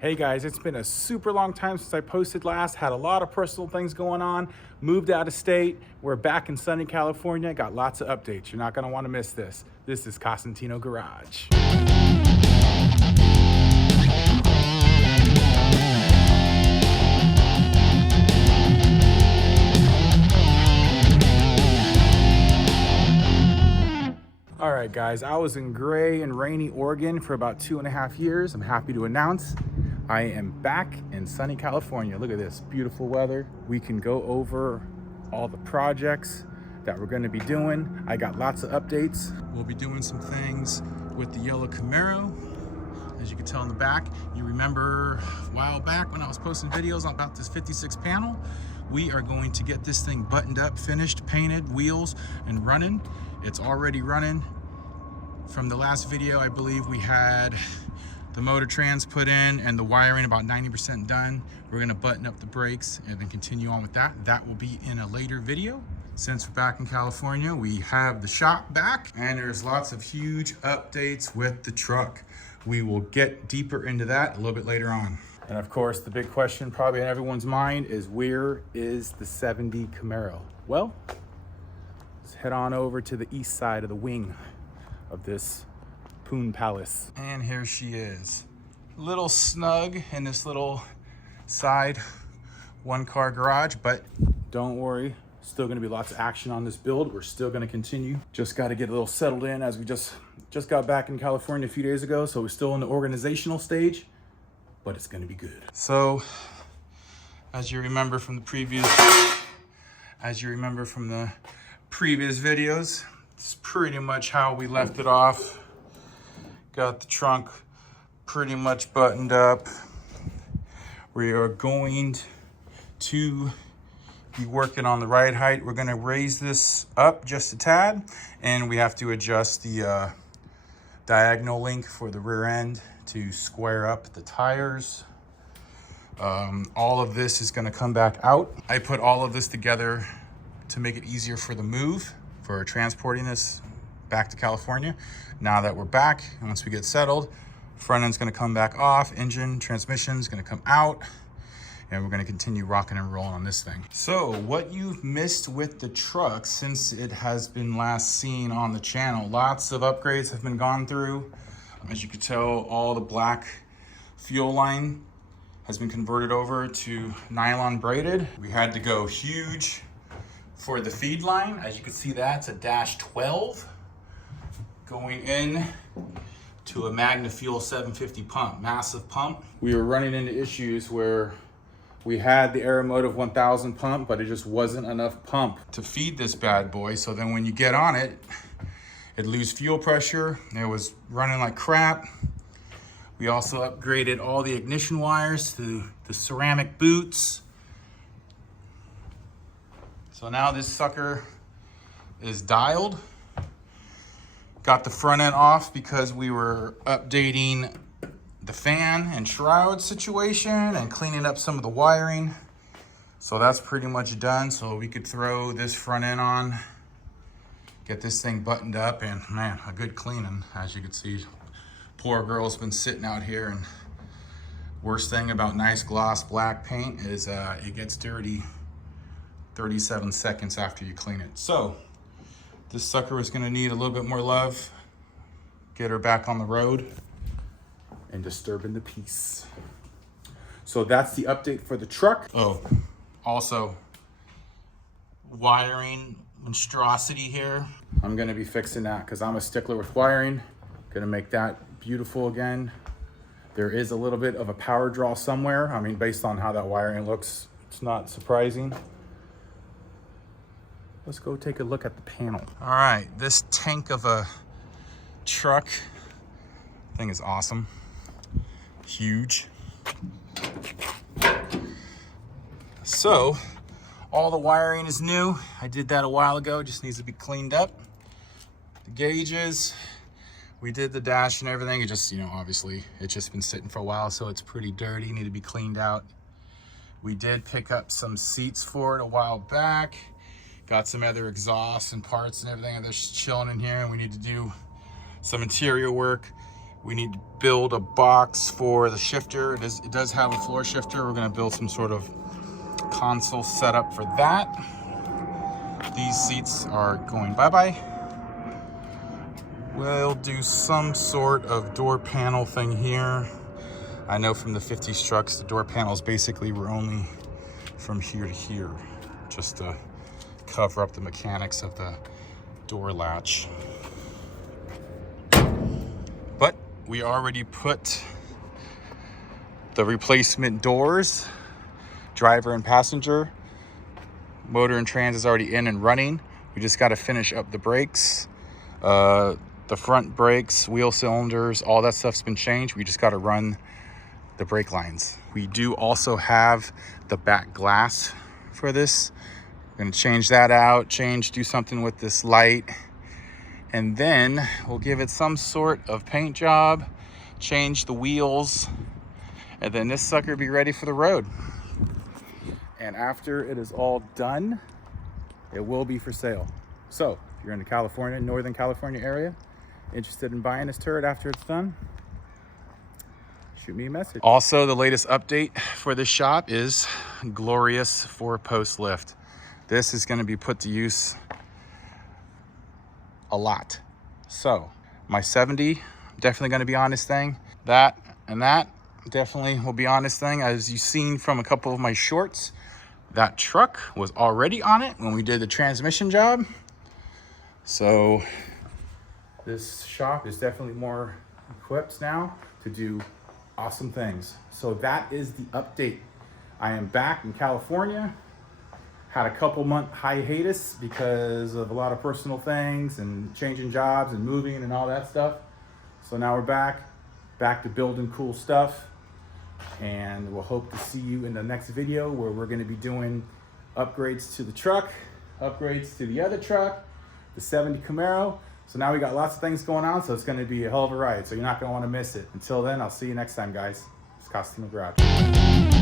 Hey guys, it's been a super long time since I posted last. Had a lot of personal things going on, moved out of state. We're back in sunny California. Got lots of updates. You're not gonna wanna miss this. This is Cosentino Garage. All right, guys, I was in gray and rainy Oregon for about 2.5 years. I'm happy to announce I am back in sunny California. Look at this beautiful weather. We can go over all the projects that we're gonna be doing. I got lots of updates. We'll be doing some things with the yellow Camaro. As you can tell in the back, you remember a while back when I was posting videos about this 56 panel, we are going to get this thing buttoned up, finished, painted, wheels, and running. It's already running. From the last video, I believe we had the motor trans put in and the wiring about 90% done. We're gonna button up the brakes and then continue on with that. That will be in a later video. Since we're back in California, we have the shop back and there's lots of huge updates with the truck. We will get deeper into that a little bit later on. And of course, the big question probably in everyone's mind is, where is the 70 Camaro? Well, let's head on over to the east side of the wing of this Poon Palace. And here she is. A little snug in this little side one-car garage, but don't worry, still gonna be lots of action on this build. We're still gonna continue. Just gotta get a little settled in, as we just got back in California a few days ago, so we're still in the organizational stage, but it's gonna be good. So, as you remember from the previous videos, it's pretty much how we left it off. Got the trunk pretty much buttoned up. We are going to be working on the ride height. We're gonna raise this up just a tad, and we have to adjust the diagonal link for the rear end to square up the tires. All of this is gonna come back out. I put all of this together to make it easier for the move, for transporting this back to California. Now that we're back, and once we get settled, front end's gonna come back off, engine, transmission's gonna come out, and we're gonna continue rocking and rolling on this thing. So what you've missed with the truck since it has been last seen on the channel, lots of upgrades have been gone through. As you can tell, all the black fuel line has been converted over to nylon braided. We had to go huge for the feed line. As you can see, that's a -12 going in to a Magna Fuel 750 pump, massive pump. We were running into issues where we had the Aeromotive 1000 pump, but it just wasn't enough pump to feed this bad boy. So then when you get on it, it lose fuel pressure. It was running like crap. We also upgraded all the ignition wires to the ceramic boots. So now this sucker is dialed. Got the front end off because we were updating the fan and shroud situation and cleaning up some of the wiring. So that's pretty much done. So we could throw this front end on, get this thing buttoned up, and man, a good cleaning. As you can see, poor girl's been sitting out here, and worst thing about nice gloss black paint is it gets dirty 37 seconds after you clean it. So this sucker is gonna need a little bit more love, get her back on the road and disturbing the peace. So that's the update for the truck. Oh, also wiring monstrosity here. I'm gonna be fixing that because I'm a stickler with wiring. Gonna make that beautiful again. There is a little bit of a power draw somewhere. I mean, based on how that wiring looks, it's not surprising. Let's go take a look at the panel. All right, this tank of a truck thing is awesome. Huge. So, all the wiring is new. I did that a while ago, just needs to be cleaned up. The gauges, we did the dash and everything. It just, obviously, it's just been sitting for a while, so it's pretty dirty, need to be cleaned out. We did pick up some seats for it a while back. Got some other exhausts and parts and everything that's chilling in here, and we need to do some interior work. We need to build a box for the shifter. It does have a floor shifter. We're gonna build some sort of console setup for that. These seats are going bye-bye. We'll do some sort of door panel thing here. I know from the 50s trucks, the door panels basically were only from here to here, just to cover up the mechanics of the door latch. But we already put the replacement doors, driver and passenger. Motor and trans is already in and running. We just got to finish up the brakes. The front brakes, wheel cylinders, all that stuff's been changed. We just got to run the brake lines. We do also have the back glass for this. We're gonna change that out, do something with this light, and then we'll give it some sort of paint job, change the wheels, and then this sucker be ready for the road. And after it is all done, it will be for sale. So if you're in the California, Northern California area, interested in buying this turret after it's done, shoot me a message. Also, the latest update for this shop is glorious 4-post lift. This is going to be put to use a lot. So my 70 definitely going to be on this thing. That and that definitely will be on this thing. As you've seen from a couple of my shorts, that truck was already on it when we did the transmission job. So this shop is definitely more equipped now to do awesome things. So that is the update. I am back in California. Had a couple month hiatus because of a lot of personal things and changing jobs and moving and all that stuff. So now we're back to building cool stuff. And we'll hope to see you in the next video where we're going to be doing upgrades to the truck, upgrades to the other truck, the 70 Camaro. So now we got lots of things going on, so it's going to be a hell of a ride. So you're not going to want to miss it. Until then, I'll see you next time, guys. It's Costume Garage.